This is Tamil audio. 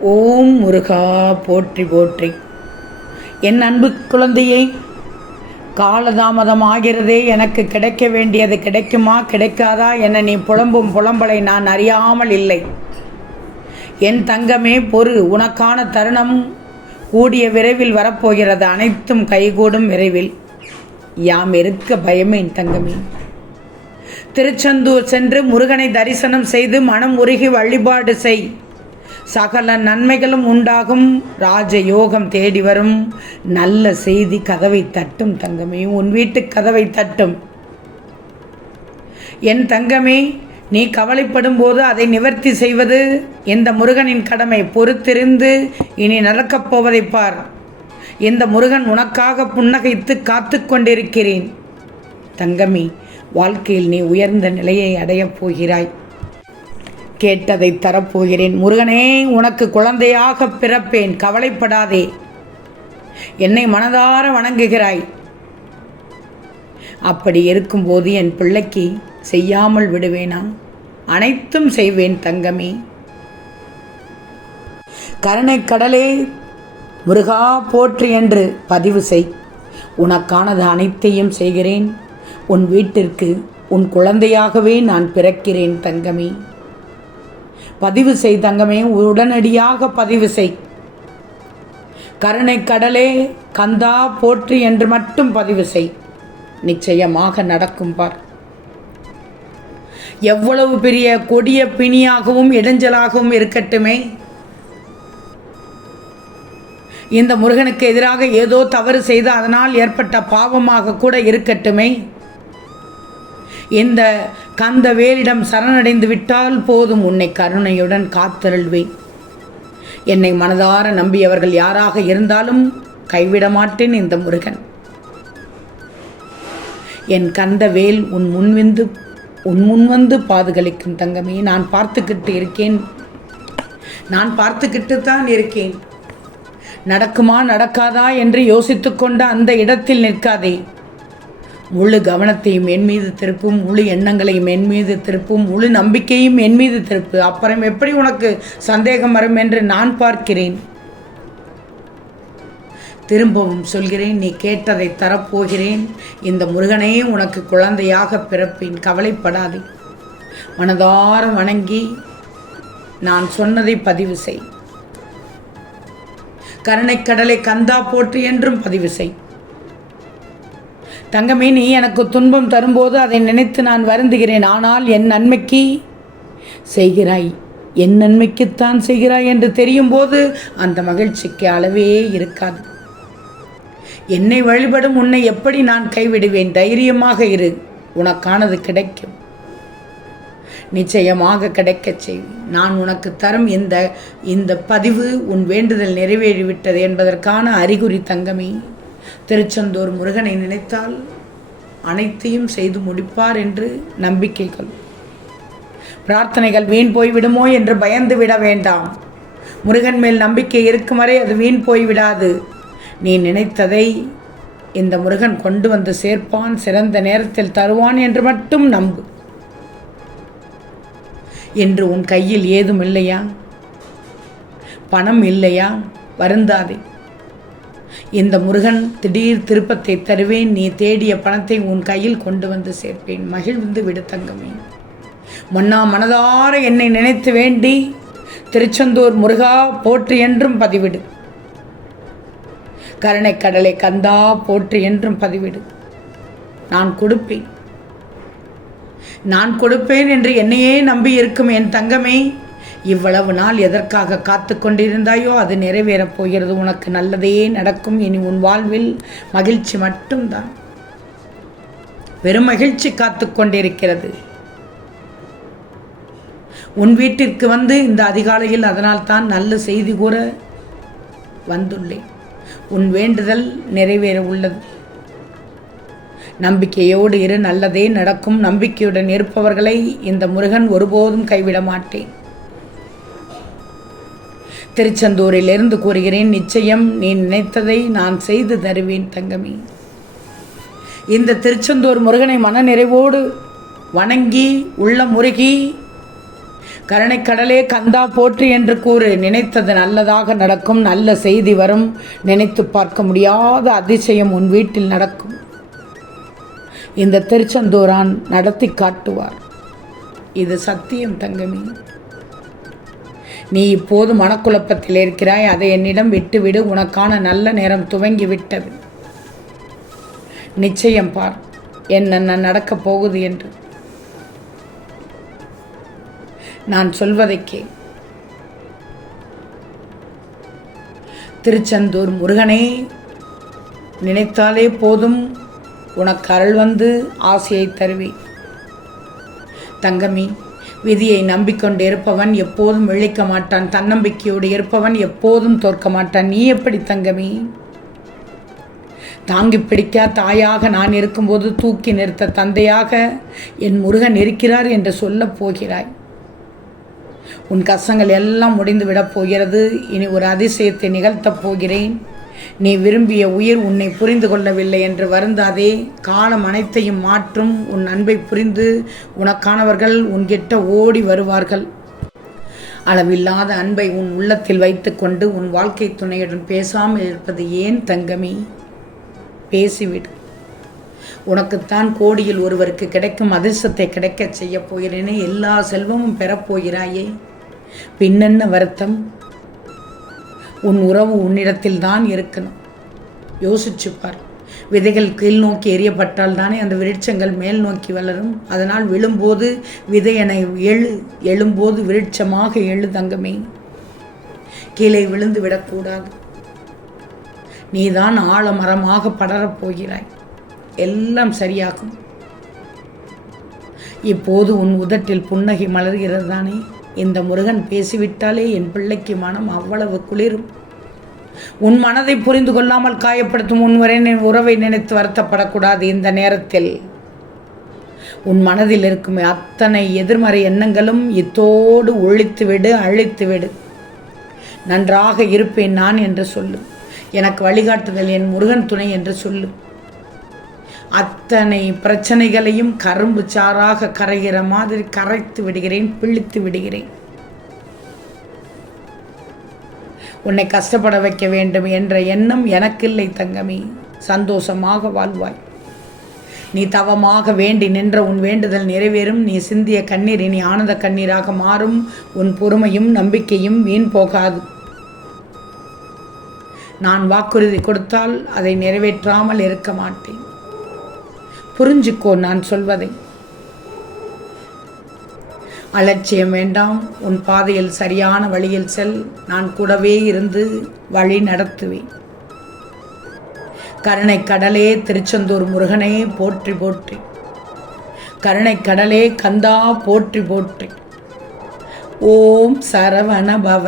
ஓம் முருகா போற்றி போற்றி. என் அன்பு குழந்தையை காலதாமதம் ஆகிறதே எனக்கு கிடைக்க வேண்டியது கிடைக்குமா கிடைக்காதா என நீ புலம்பும் புலம்பலை நான் அறியாமல் இல்லை. என் தங்கமே பொறு உனக்கான தருணம் கூடிய விரைவில் வரப்போகிறது அனைத்தும் கைகூடும் விரைவில். யாம் இருக்க பயமே என் தங்கமே. திருச்செந்தூர் சென்று முருகனை தரிசனம் செய்து மனம் உருகி வழிபாடு செய். சகல நன்மைகளும் உண்டாகும். ராஜ யோகம் தேடி வரும். நல்ல செய்தி கதவை தட்டும் தங்கமே. உன் வீட்டு கதவை தட்டும். என் தங்கமே நீ கவலைப்படும் போது அதை நிவர்த்தி செய்வது இந்த முருகனின் கடமை. பொறுத்திருந்து இனி நடக்கப் போவதை பார். இந்த முருகன் உனக்காக புன்னகைத்து காத்து கொண்டிருக்கிறேன். தங்கமி வாழ்க்கையில் நீ உயர்ந்த நிலையை அடையப் போகிறாய். கேட்டதை தரப்போகிறேன். முருகனே உனக்கு குழந்தையாக பிறப்பேன். கவலைப்படாதே. என்னை மனதார வணங்குகிறாய். அப்படி இருக்கும்போது என் பிள்ளைக்கு செய்யாமல் விடுவேனா? அனைத்தும் செய்வேன் தங்கமே. கருணை கடலே முருகா போற்று என்று பதிவு செய். உனக்கானது அனைத்தையும் செய்கிறேன். உன் வீட்டிற்கு உன் குழந்தையாகவே நான் பிறக்கிறேன் தங்கமே. பதிவு செய் தங்கமே உடனடியாக பதிவு செய். கருணை கடலே கந்தா போற்றி என்று மட்டும் பதிவு செய். நிச்சயமாக நடக்கும் பார். எவ்வளவு பெரிய கொடிய பிணியாகவும் இடைஞ்சலாகவும் இருக்கட்டுமே. இந்த முருகனுக்கு எதிராக ஏதோ தவறு செய்து அதனால் ஏற்பட்ட பாவமாக கூட இருக்கட்டுமே. இந்த கந்த வேலிடம் சரணடைந்து விட்டால் போதும் உன்னை கருணையுடன் காத்தருள்வேன். என்னை மனதார நம்பியவர்கள் யாராக இருந்தாலும் கைவிட மாட்டேன் இந்த முருகன். என் கந்த வேல் உன் முன்விந்து உன் முன்வந்து பாதுகளிக்கும் தங்கமே நான் பார்த்துக்கிட்டு இருக்கேன். நான் பார்த்துக்கிட்டு தான் இருக்கேன். நடக்குமா நடக்காதா என்று யோசித்துக்கொண்ட அந்த இடத்தில் நிற்காதே. முழு கவனத்தையும் என் மீது திருப்பும் முழு எண்ணங்களையும் என் மீது திருப்பும் முழு நம்பிக்கையும் என் மீது திருப்பு. அப்புறம் எப்படி உனக்கு சந்தேகம் வரும் என்று நான் பார்க்கிறேன். திரும்பவும் சொல்கிறேன் நீ கேட்டதை தரப்போகிறேன். இந்த முருகனே உனக்கு குழந்தையாக பிறப்பேன். கவலைப்படாதே. மனதார வணங்கி நான் சொன்னதை பதிவு செய். கருணைக்கடலை கந்தா போற்று என்றும் பதிவு செய். தங்கமே நீ எனக்கு துன்பம் தரும்போது அதை நினைத்து நான் வருந்துகிறேன். ஆனால் என் நன்மைக்கு செய்கிறாய். என் நன்மைக்குத்தான் செய்கிறாய் என்று தெரியும் போது அந்த மகிழ்ச்சிக்கு அளவே இருக்காது. என்னை வழிபடும் உன்னை எப்படி நான் கைவிடுவேன்? தைரியமாக இரு. உனக்கானது கிடைக்கும். நிச்சயமாக கிடைக்கச் செய்வேன் நான் உனக்கு தரும் இந்த இந்த பதிவு உன் வேண்டுதல் நிறைவேறிவிட்டது என்பதற்கான அறிகுறி தங்கமே. திருச்செந்தூர் முருகனை நினைத்தால் அனைத்தையும் செய்து முடிப்பார் என்று நம்பிக்கைகள். பிரார்த்தனைகள் வீண் போய்விடுமோ என்று பயந்து விட வேண்டாம். முருகன் மேல் நம்பிக்கை இருக்கும் வரை அது வீண் போய்விடாது. நீ நினைத்ததை இந்த முருகன் கொண்டு வந்து சேர்ப்பான் சிறந்த நேரத்தில் தருவான் என்று மட்டும் நம்பு. என்று உன் கையில் ஏதும் இல்லையா? பணம் இல்லையா? வருந்தாதே. இந்த முருகன் திடீர் திருப்பத்தை தருவேன் நீ தேடிய பணத்தை உன் கையில் கொண்டு வந்து சேர்ப்பேன். மகிழ்ந்து விடு தங்கமே. மன்னா மனதார என்னை நினைத்து வேண்டி திருச்செந்தூர் முருகா போற்று என்றும் பதிவிடு. கருணைக்கடலை கந்தா போற்று என்றும் பதிவிடு. நான் கொடுப்பேன். நான் கொடுப்பேன் என்று என்னையே நம்பி இருக்கும் என் தங்கமே. இவ்வளவு நாள் எதற்காக காத்து கொண்டிருந்தாயோ அது நிறைவேறப் போகிறது. உனக்கு நல்லதே நடக்கும். இனி உன் வாழ்வில் மகிழ்ச்சி மட்டும்தான். வெறும் மகிழ்ச்சி காத்து கொண்டிருக்கிறது. உன் வீட்டிற்கு வந்து இந்த அதிகாலையில் அதனால் தான் நல்ல செய்தி கூற வந்துள்ளேன். உன் வேண்டுதல் நிறைவேற உள்ளது. நம்பிக்கையோடு இரு. நல்லதே நடக்கும். நம்பிக்கையுடன் இருப்பவர்களை இந்த முருகன் ஒருபோதும் கைவிட மாட்டேன். திருச்செந்தூரிலிருந்து கூறுகிறேன் நிச்சயம் நீ நினைத்ததை நான் செய்து தருவேன் தங்கமி. இந்த திருச்செந்தூர் முருகனை மன நிறைவோடு வணங்கி உள்ள முருகி கருணைக்கடலே கந்தா போற்று என்று கூறு நினைத்தது நல்லதாக நடக்கும் நல்ல செய்தி வரும் நினைத்து பார்க்க முடியாத அதிசயம் உன் வீட்டில் நடக்கும். இந்த திருச்செந்தூரான் நடத்தி காட்டுவார். இது சத்தியம் தங்கமி. நீ இப்போது மனக்குழப்பத்தில் இருக்கிறாய். அதை என்னிடம் விட்டுவிடு. உனக்கான நல்ல நேரம் துவங்கி விட்டது நிச்சயம் பார். என்ன நடக்கப் போகுது என்று. நான் சொல்வதைக்கே திருச்செந்தூர் முருகனே நினைத்தாலே போதும் உனக்கு அருள் வந்து ஆசையை தருவேன் தங்கமி விதியை நம்பிக்கொண்டு இருப்பவன் எப்போதும் விழிக்க மாட்டான். தன்னம்பிக்கையோடு இருப்பவன் எப்போதும் தோற்க மாட்டான். நீ எப்படி தங்கமி? தாங்கி பிடிக்க தாயாக நான் இருக்கும்போது தூக்கி நிறுத்த தந்தையாக என் முருகன் இருக்கிறார் என்று சொல்லப் போகிறாய். உன் கஷ்டங்கள் எல்லாம் முடிந்து விடப் போகிறது. இனி ஒரு அதிசயத்தை நிகழ்த்தப் போகிறேன். நீ விரும்பிய உயிர் உன்னை புரிந்து கொள்ளவில்லை என்று வருந்தாதே. காலம் அனைத்தையும் மாற்றும். உன் அன்பை புரிந்து உனக்கானவர்கள் உன்கிட்ட ஓடி வருவார்கள். அளவில்லாத அன்பை உன் உள்ளத்தில் வைத்துக்கொண்டு உன் வாழ்க்கை துணையுடன் பேசாமல் இருப்பது ஏன் தங்கமி? பேசிவிடு. உனக்குத்தான் கோடியில் ஒருவருக்கு கிடைக்கும் அதிர்ஷ்டத்தை கிடைக்கச் செய்யப் போகிறேனே. எல்லா செல்வமும் பெறப்போகிறாயே பின்னென்ன வருத்தம்? உன் உறவு உன்னிடத்தில் தான் இருக்கணும். யோசிச்சு பார். விதைகள் கீழ் நோக்கி எரியப்பட்டால் தானே அந்த விருட்சங்கள் மேல் நோக்கி வளரும். அதனால் விழும்போது விதையனை எழு எழும்போது விருட்சமாக எழு தங்கமே. கீழே விழுந்து விடக்கூடாது. நீதான் ஆழமரமாக படரப் போகிறாய். எல்லாம் சரியாகும். இப்போது உன் உதட்டில் புன்னகை மலர்கிறது தானே இந்த முருகன் பேசிவிட்டாலே என் பிள்ளைக்கு மனம் அவ்வளவு குளிரும். உன் மனதை புரிந்து கொள்ளாமல் காயப்படுத்தும் உன்வரை உறவை நினைத்து வருத்தப்படக்கூடாது இந்த நேரத்தில். உன் மனதில் இருக்கும் அத்தனை எதிர்மறை எண்ணங்களும் இத்தோடு ஒழித்துவிடு அழித்துவிடு. நன்றாக இருப்பேன் நான் என்று சொல்லு. எனக்கு வழிகாட்டுதல் என் முருகன் துணை என்று சொல்லு. அத்தனை பிரச்சனைகளையும் கரும்பு சாறாக கரைகிற மாதிரி கரைத்து விடுகிறேன் பிழித்து விடுகிறேன். உன்னை கஷ்டப்பட வைக்க வேண்டும் என்ற எண்ணம் எனக்கில்லை தங்கமே. சந்தோஷமாக வாழ்வாய். நீ தவமாக வேண்டி நின்ற உன் வேண்டுதல் நிறைவேறும். நீ சிந்திய கண்ணீர் இனி ஆனந்த கண்ணீராக மாறும். உன் பொறுமையும் நம்பிக்கையும் வீண் போகாது. நான் வாக்குறுதி கொடுத்தால் அதை நிறைவேற்றாமல் இருக்க மாட்டேன். புரிஞ்சுக்கோ நான் சொல்வதை. அலட்சியம் வேண்டாம் உன் பாதையில் சரியான வழியில் செல் நான் கூடவே இருந்து வழி நடத்துவேன். கருணை கடலே திருச்செந்தூர் முருகனே போற்றி போற்றி. கருணை கடலே கந்தா போற்றி போற்றி. ஓம் சரவண பவ